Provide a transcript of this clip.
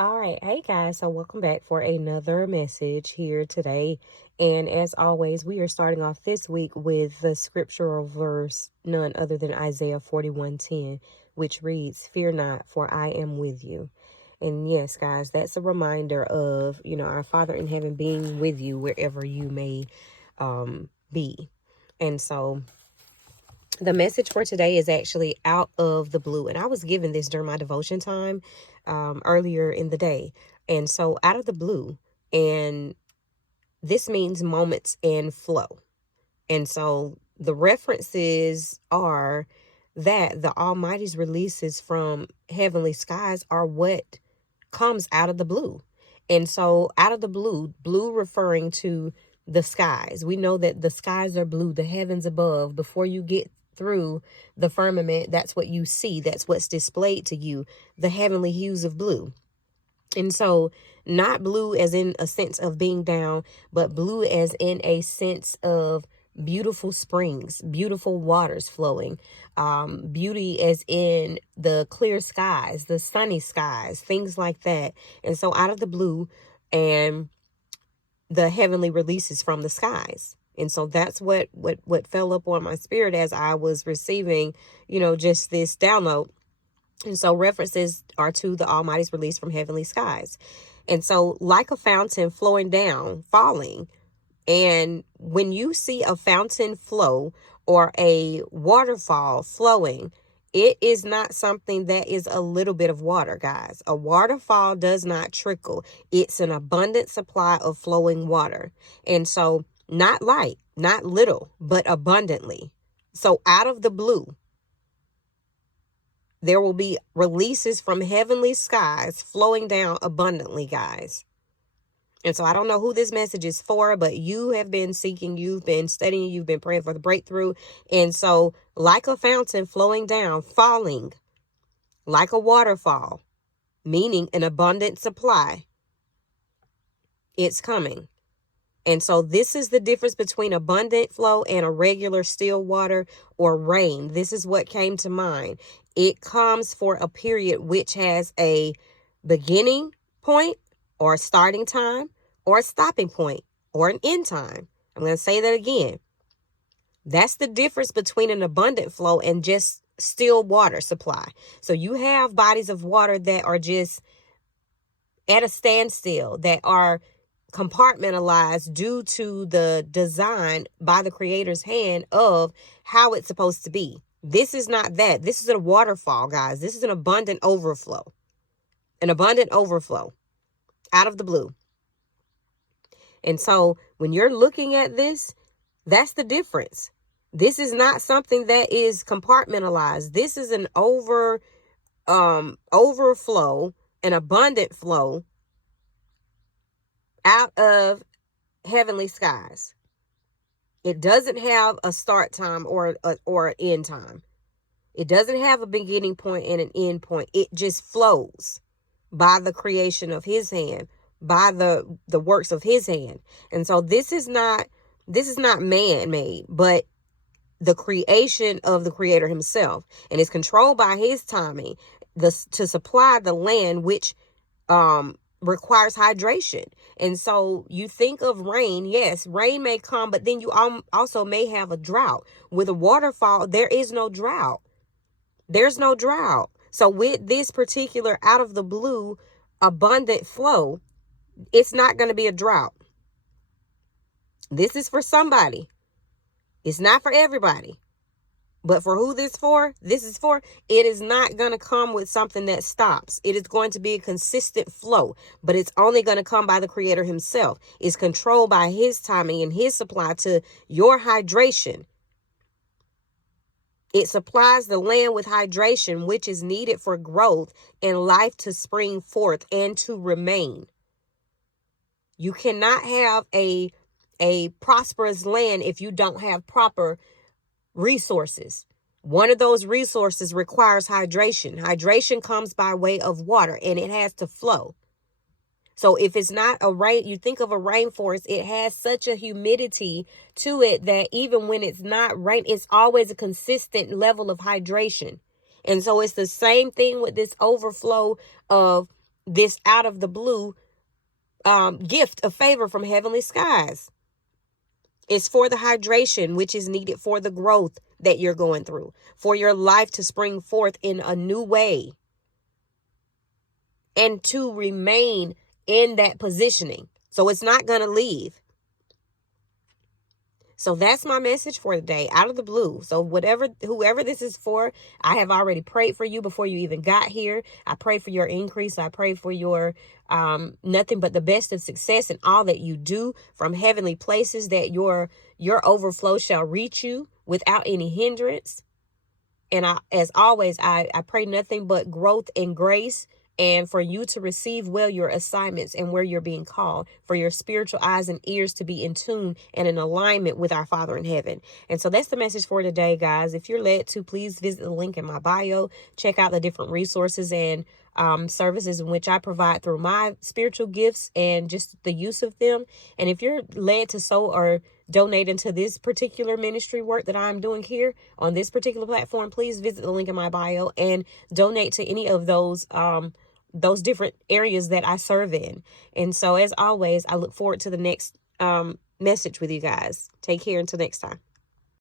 All right. Hey guys. So welcome back for another message here today. And as always, we are starting off this week with the scriptural verse, none other than Isaiah 41:10, which reads, "Fear not, for I am with you." And yes, guys, that's a reminder of, our Father in heaven being with you wherever you may be. And so the message for today is actually out of the blue. And I was given this during my devotion time earlier in the day. And so out of the blue, and this means moments in flow. And so the references are that the Almighty's releases from heavenly skies are what comes out of the blue. And so out of the blue referring to the skies. We know that the skies are blue, the heavens above. Before you get through the firmament, that's what you see. That's what's displayed to you, the heavenly hues of blue. And so not blue as in a sense of being down, but blue as in a sense of beautiful springs, beautiful waters flowing, beauty as in the clear skies, the sunny skies, things like that. And so out of the blue and the heavenly releases from the skies. And so that's what fell up on my spirit as I was receiving, just this download. And so references are to the Almighty's release from heavenly skies. And so like a fountain flowing down, falling. And when you see a fountain flow or a waterfall flowing, it is not something that is a little bit of water, guys. A waterfall does not trickle. It's an abundant supply of flowing water. And so not light, not little, but abundantly. So out of the blue, there will be releases from heavenly skies flowing down abundantly, guys. And so I don't know who this message is for, but you have been seeking, you've been studying, you've been praying for the breakthrough. And so like a fountain flowing down, falling like a waterfall, meaning an abundant supply, it's coming. And so this is the difference between abundant flow and a regular still water or rain. This is what came to mind. It comes for a period which has a beginning point or a starting time or a stopping point or an end time. I'm going to say that again. That's the difference between an abundant flow and just still water supply. So you have bodies of water that are just at a standstill, that are compartmentalized due to the design by the Creator's hand of how it's supposed to be. This is not that. This is a waterfall, guys. This is an abundant overflow. An abundant overflow out of the blue. And so when you're looking at this, that's the difference. This is not something that is compartmentalized. This is an overflow, an abundant flow out of heavenly skies. It doesn't have a start time or an end time. It doesn't have a beginning point and an end point. It just flows by the creation of his hand, by the works of his hand. And so this is not man-made, but the creation of the Creator himself, and it's controlled by his timing to supply the land, which requires hydration. And so you think of rain. Yes, rain may come, but then you also may have a drought. With a waterfall, there is no drought. There's no drought. So with this particular out of the blue abundant flow, it's not going to be a drought. This is for somebody. It's not for everybody. But for who this is for, it is not going to come with something that stops. It is going to be a consistent flow, but it's only going to come by the Creator himself. It's controlled by his timing and his supply to your hydration. It supplies the land with hydration, which is needed for growth and life to spring forth and to remain. You cannot have a prosperous land if you don't have proper resources. One of those resources requires hydration. Hydration comes by way of water, and it has to flow. So if it's not a rain, you think of a rainforest, it has such a humidity to it that even when it's not rain, it's always a consistent level of hydration. And so it's the same thing with this overflow of this out of the blue gift of favor from heavenly skies. It's for the hydration, which is needed for the growth that you're going through, for your life to spring forth in a new way, and to remain in that positioning. So it's not going to leave. So that's my message for today, out of the blue. So whoever this is for, I have already prayed for you before you even got here. I pray for your increase. I pray for your nothing but the best of success in all that you do from heavenly places, that your overflow shall reach you without any hindrance. And as always, I pray nothing but growth and grace, and for you to receive well your assignments and where you're being called, for your spiritual eyes and ears to be in tune and in alignment with our Father in heaven. And so that's the message for today, guys. If you're led to, please visit the link in my bio. Check out the different resources and services in which I provide through my spiritual gifts and just the use of them. And if you're led to sow or donate into this particular ministry work that I'm doing here on this particular platform, please visit the link in my bio and donate to any of those different areas that I serve in. And so, as always, I look forward to the next message with you guys. Take care until next time.